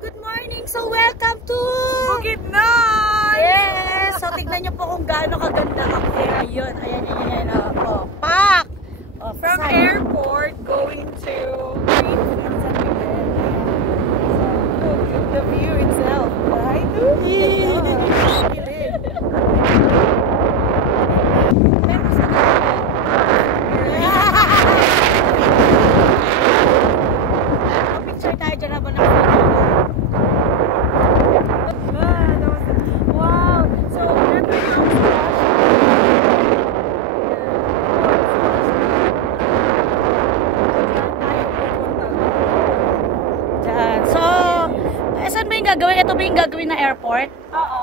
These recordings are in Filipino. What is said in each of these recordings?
Good morning! So, welcome to Bukidnon! Yes! So, tignan nyo po kung gaano kaganda up there. Ayun, ayan. Oh, pak! Oh, From airport going to Greenfield. So, look at the view itself. Right? Picture tayo dyan habang Wow! So, ito yung dyan. So, saan ba yung gagawin? Ito ba yung gagawin na airport? Oo.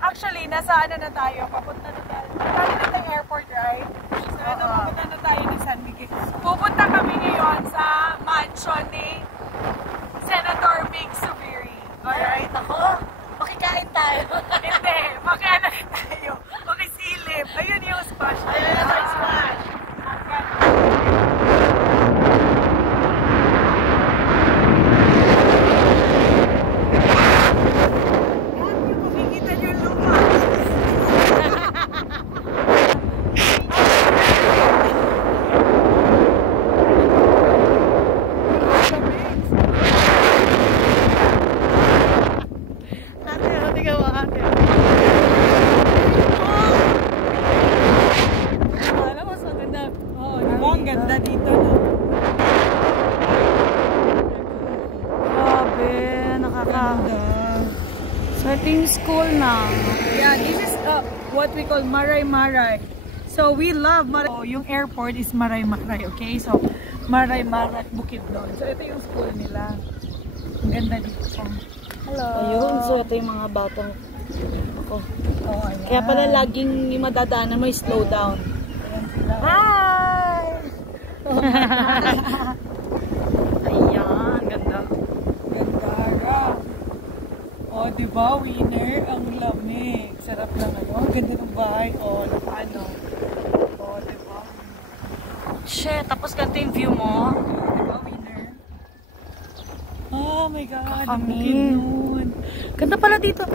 Actually, nasa ano na tayo? Papunta na tayo. Galing na tayong airport, right? So, ito, papunta na tayo ni San Miguel. Pupunta kami ngayon sa mansion ni Senator Mig Zubiri. Alright? Ako, makikain tayo. Hindi, makaano tayo. Makisilip. Ayun yung splash. Ayun na tayo splash. Makikita niyo yung lupa. Ang ganda dito, no? Grabe, So, ito yung school na. Yeah, this is what we call Maray Maray. So, we love Maray. So, yung airport is Maray Maray, okay? So, Maray Maray, Bukidnon. So, ito yung school nila. Ang ganda dito. Hello! Ayun, so ito yung mga batang ako. Oh, ayan. Kaya pala laging yung madadaanan mo is slow down. Ayan sila. Hi! Ayan, ganda. Ganda. Oh, diba, winner? Ang lamig. Sarap lang ano. Ang ganda ng bahay. Oh, ano. Oh, diba? Shit, tapos ganito yung view mo. Diba, winner? Oh my God. Kakamin. Bukidnon. Ganda pala dito.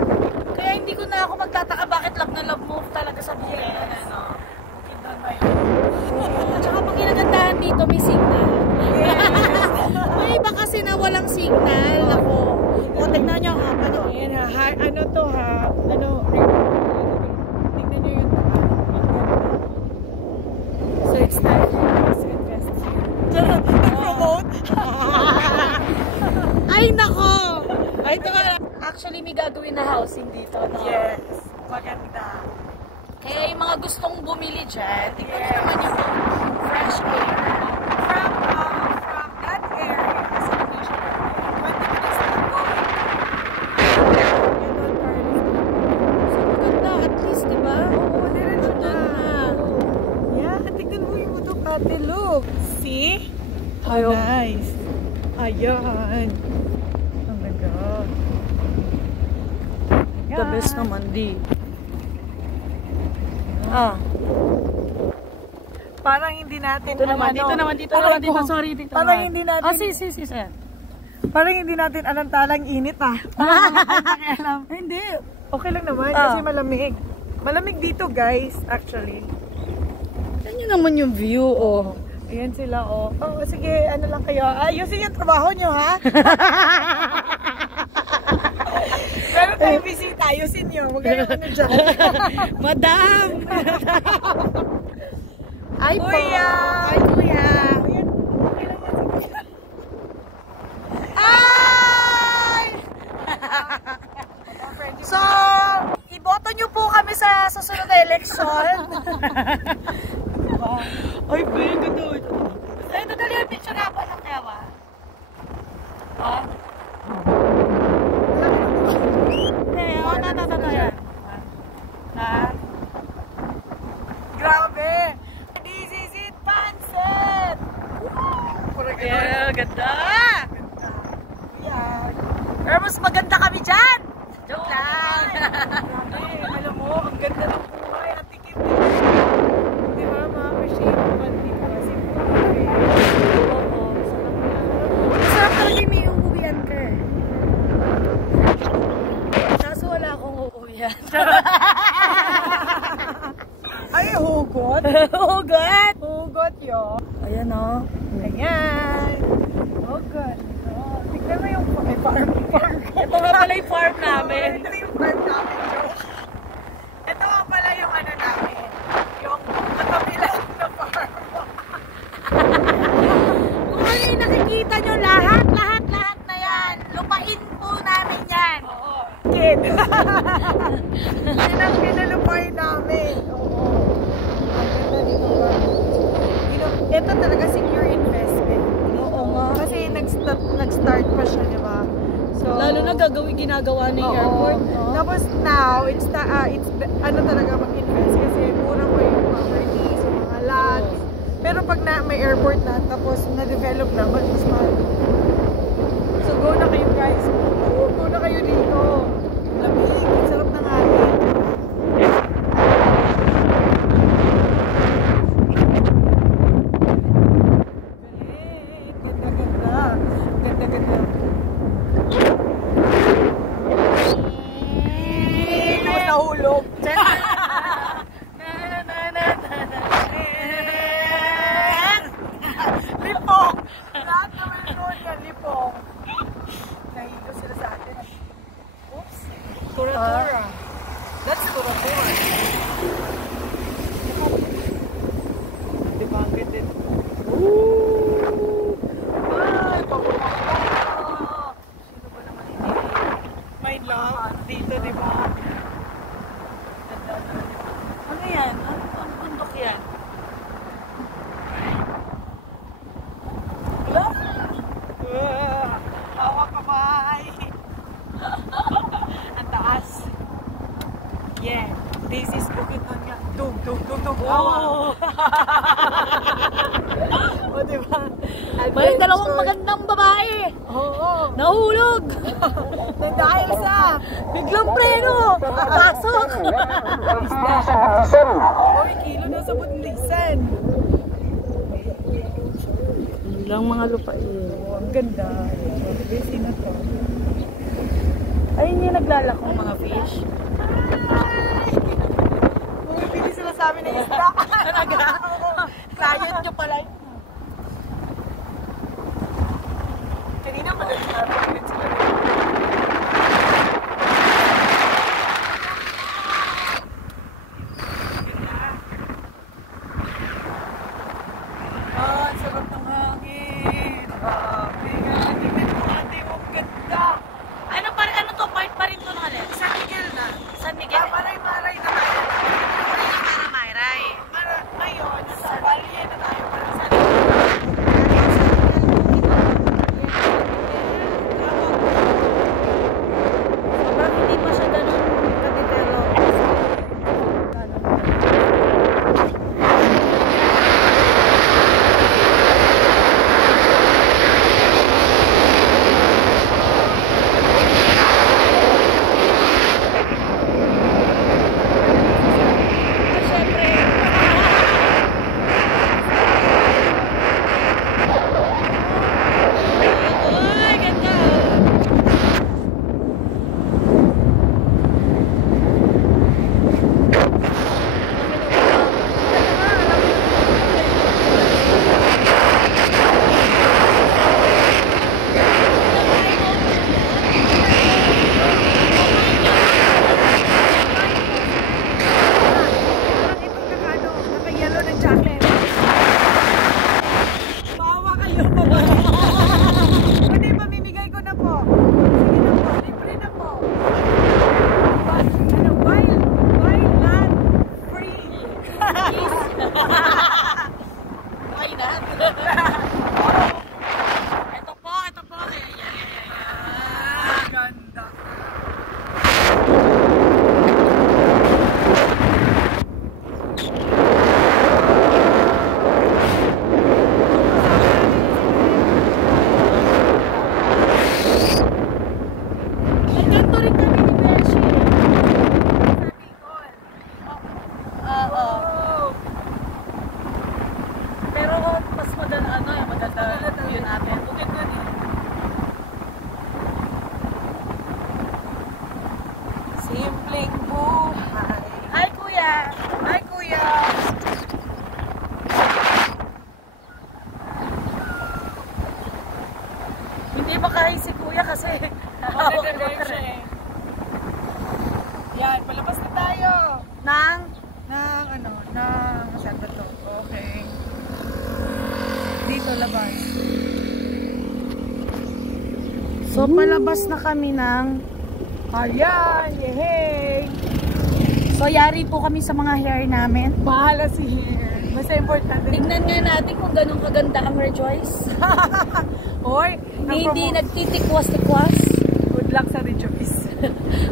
Kaya hindi ko na ako magtataka bakit love na love mo talaga sa Bukidnon. Ano? Bukidnon ba yun? At saka pag ginagandahan dito may signal. May iba kasi na walang signal. Ako. O, tignan nyo ha. Ayan ha. Ano to ha? Ano? Tignan nyo yun. So it's time for us to invest here. Promote? Ay, nako! Ay, ito ka. Actually, may gagawin na housing dito. No? Yes. Maganda. Kaya yung mga gustong bumili dyan, tignan nyo naman yung fresh air. From that area, subdivision area, 20 minutes lang going. So, maganda. At least, diba? Oo, diretso na. Oo. Yeah, tignan mo yung mutok ate. Look. See? How Ayaw. nice. Ayan. Oh my God. The best naman, di. Ah. Parang hindi natin Dito naman, dito. Sorry, dito Parang naman. hindi natin. Ah, si. Parang hindi natin alam talang init ah. Hindi. Okay lang naman kasi malamig. Malamig dito guys, actually. Tignan nyo naman yung view, oh. Ayan sila oh. Oh, sige, ano lang kayo. Ayusin yung trabaho nyo ha. Meron tayong bisita, ayusin nyo. Huwag kayong ano dyan. Madam! Ay, Kuya! Ay, kuya! Ayan, okay lang yan. Sige. Ay! So, iboto nyo po kami sa susunod na eleksyon. Ay, babe, gano'n. Ito dali yung picture nga po ng kawa. Oh. Yan. Grabe! This is it, Pancit! Yeah, ganda! Yeah. Pero mas maganda kami dyan! Joke lang! Grabe, alam mo, ang ganda ng buhay at tikip din. Di ba, ma-appreciate mo ba dito kasi buhay? Oo, sarap talaga may uuwian ka eh. yan. Ay, hugot. Hugot! Hugot yun. Ayan o. Ayan. Hugot. Oh, tignan mo yung farm. Ito nga pala yung farm namin. Ito yung farm namin, joke. Ito nga pala yung ano namin. Yung katabi lang na farm. Kung ano yung nakikita nyo, lahat na yan. Lupain po namin yan. Oo. Kid. Yan ang kinalupay namin. Oo. Ang ganda dito ba? Ito talaga secure investment. Oo nga. Kasi nag-start pa siya, di ba? So, Lalo na ginagawa ng oo. airport, no? Tapos now, it's ano talaga mag-invest kasi mura pa yung properties, yung mga lots. Pero pag may airport na, tapos na-develop na, mas mahal. So go na kayo guys. Go na kayo dito. Lamig. Ang sarap ng hangin. Ganda-ganda. Ganda-ganda. Hindi ko nahulog. Lipong! Lahat naman doon yan, lipong. Nahigo sila sa atin. Oops. Tura-tura. That's tura-tura. Diba ang ganda? Ay, pagpumakbo. Sino ba naman hindi? May love dito, diba? Ano yan? Ano bundok yan? Hawak kamay. Ang taas. Yeah. This is Bukidnon nga. Dug. Oh. O, diba? May dalawang magandang babae. Oo. Nahulog. Na dahil sa Biglang preno. Pasok. Oy, kilo na sa bunlisan. Lang mga lupain. Oh, ang ganda. Busy na to. Ayun yung naglalakong mga fish. Bumibili sila sa amin ng isda. Talaga? Client nyo pala yun. Kanina madaling natin sila. Ah, sarap ng hangin. Grabe. Tingnan mo ate, ang ganda. Ano to? Part pa rin to na ulit? San Miguel na. San Miguel? Maray-maray na tayo. Mayray. Ngayon, sa Valle na tayo. Para sa Sobrang hindi pa siya ganun ka-develop. Siyempre. Ay, ganda. naka-yellow na jacket. Bawa kayo. Kundi, pamimigay ko na po. Sige na po, libre na po. Ano, wild free. Okay na. Ito po. Ganda. kasi. Mag-drive siya eh. Yan, palabas na tayo. Nang Saan ba to? Okay. Dito labas. So, palabas na kami ng... Ayan! Yehey! So, yari po kami sa mga hair namin. Bahala si hair. Basta importante. Tignan nga natin kung ganun kaganda ang Rejoice. Hoy! Hindi nagtitikwas-tikwas. Good luck sa Rejoice.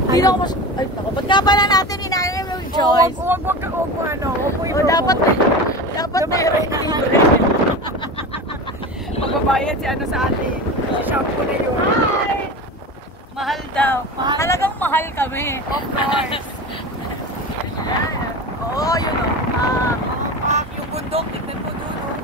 Hindi na ako mas... Ay, ako. Ba't ka pala natin inaanay mo Rejoice? Huwag mo O, dapat na libre. Magbabayad si ano sa atin. Shampoo na yun. Ay! Mahal daw. Talagang mahal kami. Of course. Oo, yun o. Yung bundok, tignan mo doon.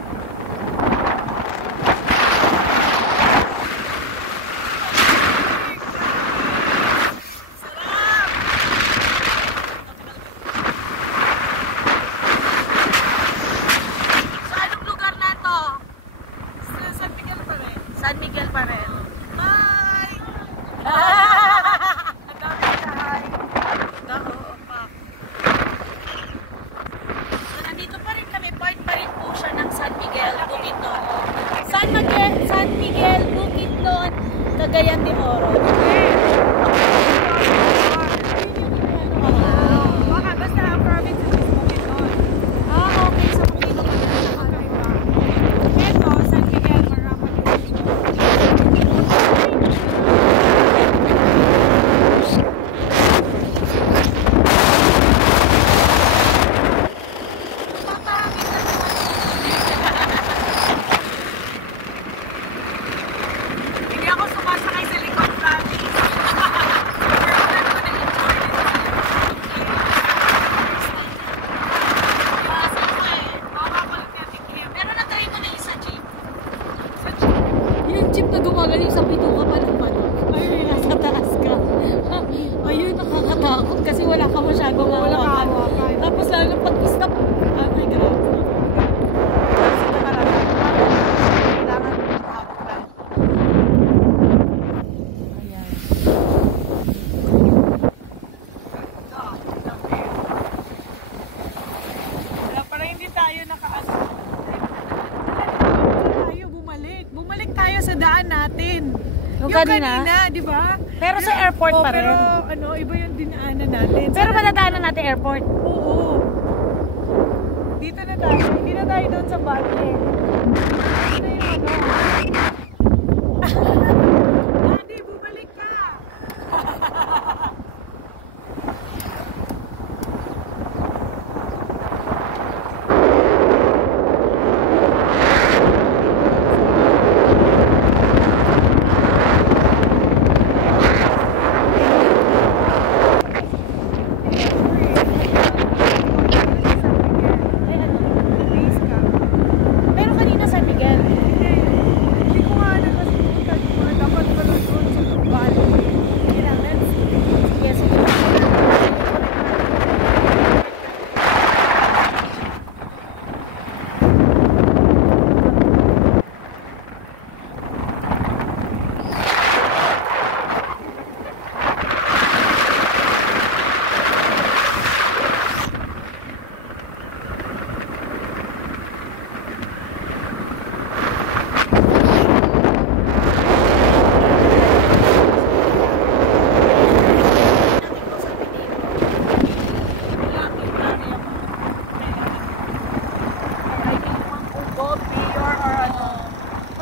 San Miguel pa rin. Bye! Ang dami bahay. So, nandito pa rin kami. Part pa rin po siya ng San Miguel, Bukidnon. San Miguel, Bukidnon, Cagayan de Oro. Baka basta ang province is Bukidnon. Okay. Sa Bukidnon. Ito, San Miguel, Marapan. Hindi ako sumasakay sa likod, province. Pero na-try mo na yung sa jeep. Yung jeep na gumagaling sa pituka pa ng manok. Ayun, nasa taas ka. Ayun, nakakatakot kasi wala ka masyadong hawakan. Tapos lalo pag-stop, ay grabe. Ayan. Para hindi tayo nakaano. Tayo bumalik tayo sa daan natin. Yung kanina? Di ba? Pero sa airport pa rin. Pero iba yung dinaanan natin. Pero madadaanan natin airport. Oo. Dito na tayo. Hindi na tayo doon sa budget. Dito na yung Daddy, bumalik ka! Pero kanina San Miguel. Hindi ko nga alam kasi dapat pala doon sa Bali. Hindi lang, let's see. Yes.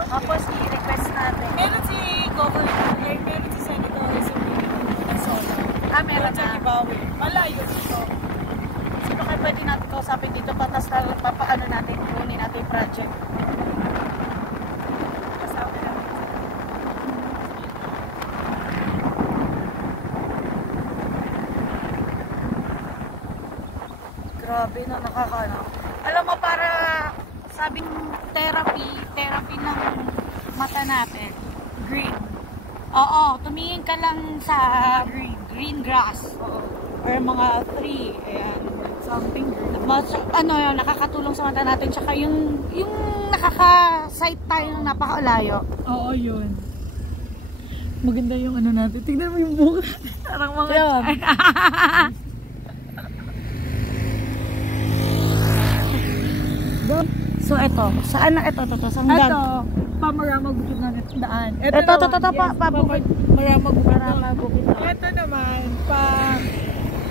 Tapos i-request natin. Meron si Governor, meron si Senator Rizal. Meron Sa na. Kibawi. Malayo dito. Sino kayo pwede natin kausapin dito? Patas na papaano natin, kunin natin yung project. Kasama natin. Grabe na nakakaano. Alam mo, para sabing therapy ng mata natin. Green. Oo, tumingin ka lang sa green grass. Oo. Or mga tree. Ayan. Something green. Ano yun, nakakatulong sa mata natin. Tsaka yung nakaka-sight tayo ng napakalayo. Oo, yun. maganda yung ano natin. Tignan mo yung buhok natin. Parang mga... So, ito. Saan na ito? Saan Ito, Pamarama Bukid na daan. Ito, Bukid. Pamarama Bukid. Bukid. Ito naman,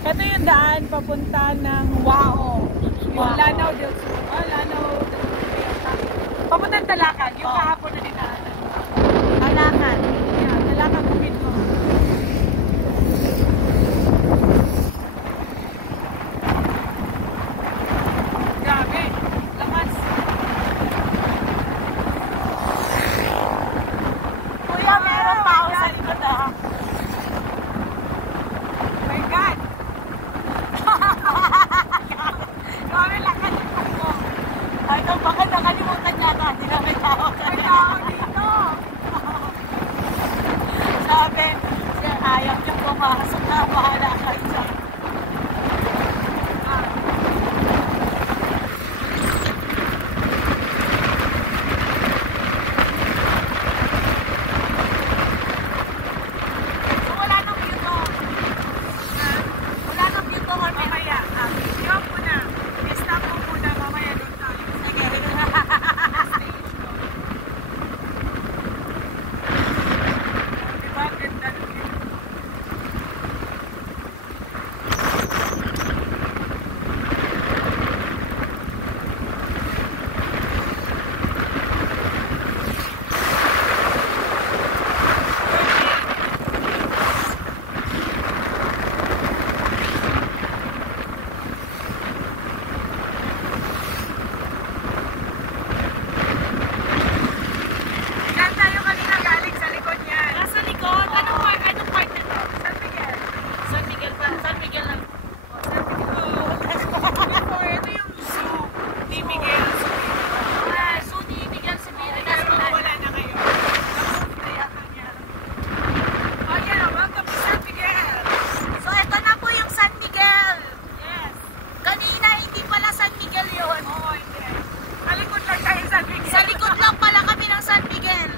ito yung daan papunta ng Wao. Yung Lanao del Sur. Lanao del Sur. Papunta ng Talakan. Yung kahapon na dinaanan. Alakan. Yeah, Talakan Bukid mo. Grabe. Lakas. Kuya, meron pa ako sa likod ah. Oh my God. Grabe lakad yung ko. Ay, ito, baka nakalimutan yata. Hindi na may tao ka. May tao dito. Sabi, siya ayaw niyang pumasok na. Bahala kayo dyan. So, wala nang view to. Wala nang view to, Carmen. Mamaya. Yung muna. I-stop mo muna. Mamaya doon tayo. Sige. Diba? Ganda ng view. Saan tayo kanina galing sa likod niya? Nasa likod. Anong part na to? San Miguel. San Miguel pa. San Miguel lang. Before, ito yung zoo ni Miguel. So, ni Miguel Sibili. Pero wala na kayo. Nayakan niya. Oh, yan. Welcome to San Miguel. So, ito na po yung San Miguel. Yes. Kanina, hindi pala San Miguel yun. Oo, hindi. Malikot lang tayo sa San Miguel. Sa likod lang pala kami ng San Miguel.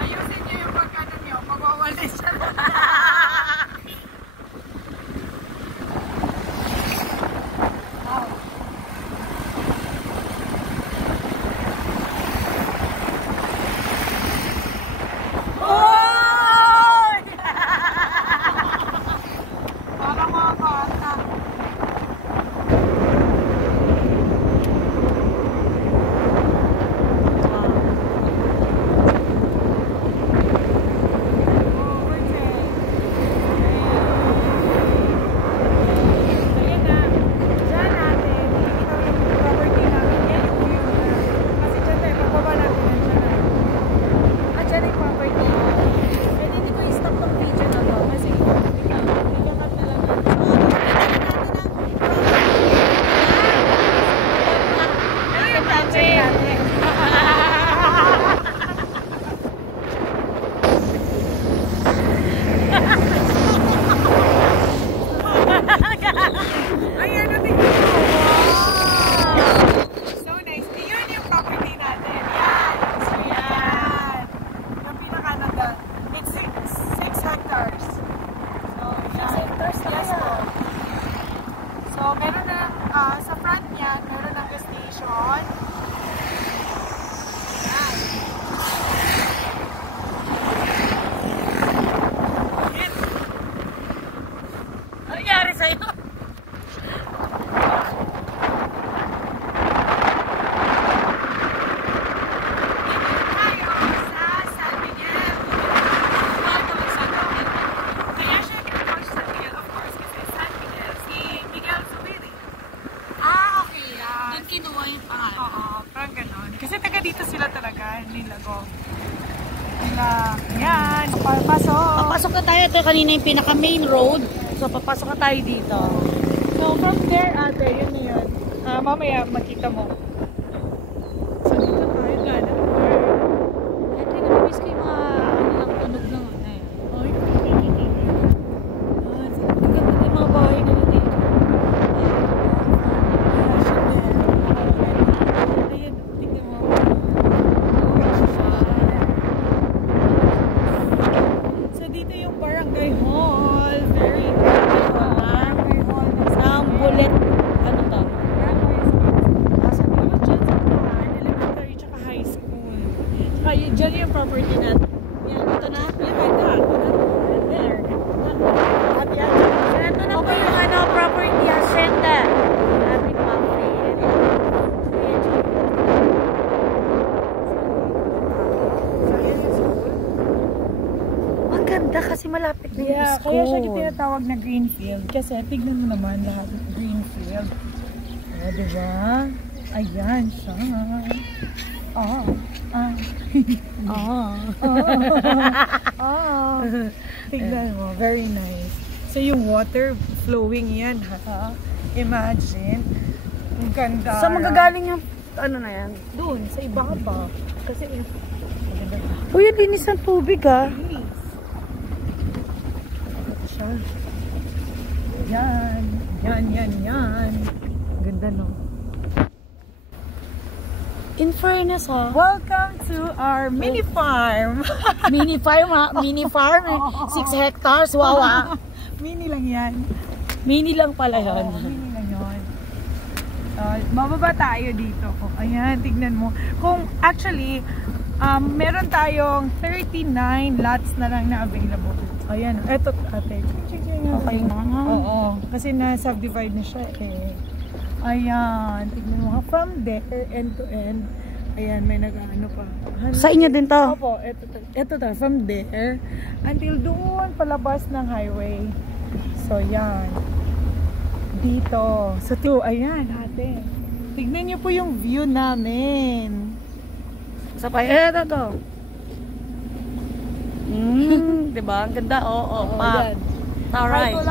Ayusin niyo yung pagkano niyo. Mawawala siya. Oy! Parang mga bata. Pwede hindi ko i-stop ng video na to. Kasi ikakat na lang natin. Ayan, natin yun. So nice. Yun yung property natin. Yan. So yan. Yung pinaka-naga. It's 6 hectares. So, yan. Yes po. So, meron na, sa front niya, meron ng gas station. Yan. Yan. Ano nangyari sa'yo? Tayo sa San Miguel. Kaya siya tinatawag sa San Miguel, of course, kasi San Miguel, si Miguel Zubiri. Ah, okay. Doon kinuha yung pangalan. Oo, parang ganon. Kasi taga dito sila talaga, Nilago. Yan, papasok. Papasok na tayo. Ito kanina yung pinaka main road. So, papasok na tayo dito. So, from there, ate, yun na yun. Mamaya, makita mo. So, dito tayo, gano'n. Ito yung nabibis ko yung mga tunog lang. Oy, Maganda yung mga bahay na dito. Ayan, tingnan mo. ganda kasi malapit na yung Yeah, school. kaya siya tinatawag na greenfield. Kasi tignan mo naman lahat ng greenfield. O, diba? Ayan siya. Ah. Ah. Ah. Tignan mo, very nice. So yung water flowing yan, ha? Imagine. Ang ganda. Saan magagaling yung ano na yan? Doon, sa ibaba. Kasi maganda. Uy, ang linis ng tubig ah. Linis. Ito siya. Yan. Yan. Ganda, no? In fairness ha. Welcome to our mini farm. Mini farm ha. Mini farm. 6 hectares. Wow ah. Mini lang yan. Mini lang pala yun. Mini lang yun. Mababa tayo dito. Ayan, tignan mo. Kung actually, meron tayong 39 lots na lang na available. Ayan, eto ate. Okay na. Oo, kasi na-subdivide na siya eh. Ayan, tignan mo. From there, end to end. Ayan, may nag-ano pa. Sa inyo din to? Opo, eto to. From there, until doon, palabas ng highway. So, yan. Dito. So, ayan, ate. Tignan niyo po yung view namin. Sa pa, eto to. Diba? Ang ganda. Oo, Yan. Alright. Kahit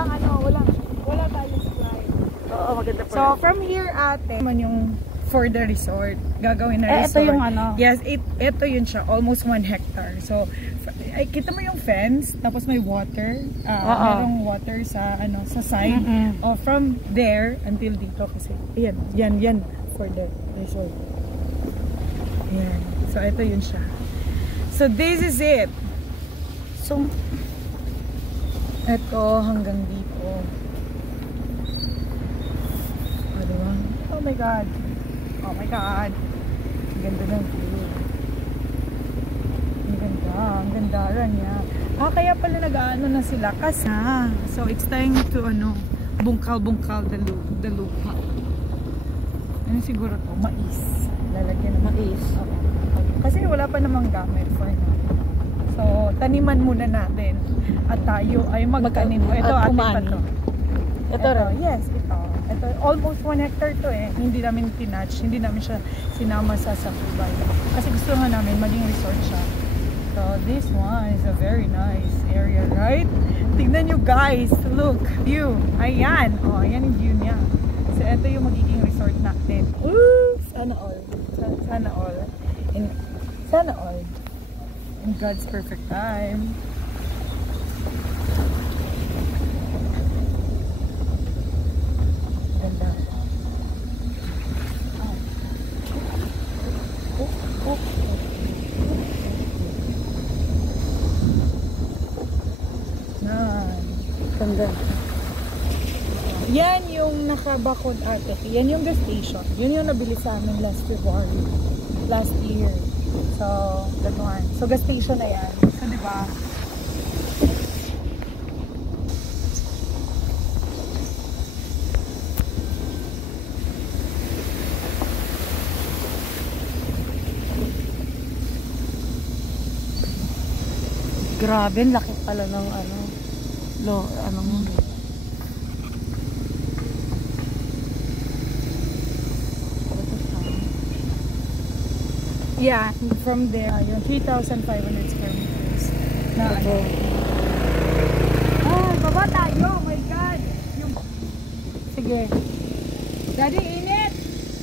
wala tayong slide. Oo, maganda po. So, from here, ate, man yung for the resort. Gagawin na resort. Ito yung ano? Yes, ito yun siya. Almost 1 hectare. So, ay, kita mo yung fence, tapos may water. Merong water sa, sa side. From there until dito kasi. Yan. For the resort. Yan. So, ito yun siya. So, this is it. So, Ito hanggang dito. Diba? Oh my God. Oh my God. Ang ganda ng view. Ang ganda rin niya. Kaya pala nag-ano na sila kasi. So it's time to bungkal the lupa. Ano siguro to? Mais. Lalagyan ng mais. Kasi wala pa namang gamit for now. So taniman muna natin. At tayo ay magtanim. Ito at atin pa to. Ito rin? Yes, ito. Ito, almost 1 hectare to eh. Hindi namin tinouch, hindi namin siya sinama sa subdivide. Kasi gusto nga namin maging resort siya. So, this one is a very nice area, right? Tignan nyo guys, look, view. Ayan, ayan yung view niya. So, ito yung magiging resort natin. Woo! Sana all. Sana all. Sana all. In God's perfect time. Ganda. Ganda. Yan yung nakabakod ate. Yan yung gas station. Yun yung nabili sa amin last February. Last year. So, that one. So, gas station na yan. So, diba? Grabe, laki pala ng Yeah, from there, yung 3,500 square meters. Na ito. Baba tayo! Oh my God! Sige. Daddy, init!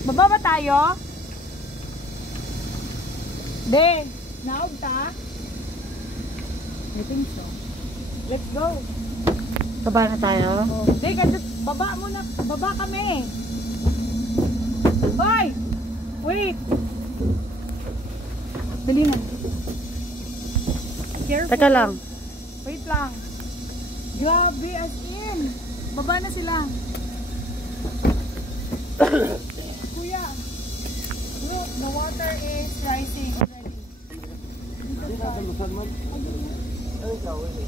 Baba ba tayo? De, naog ta? I think so. Let's go! Baba na tayo? De, baba muna. Baba kami. Hoy! Wait! Dali na. Careful. Teka lang. Wait lang. Grabe, as in. Baba na sila. Kuya. Look, the water is rising already.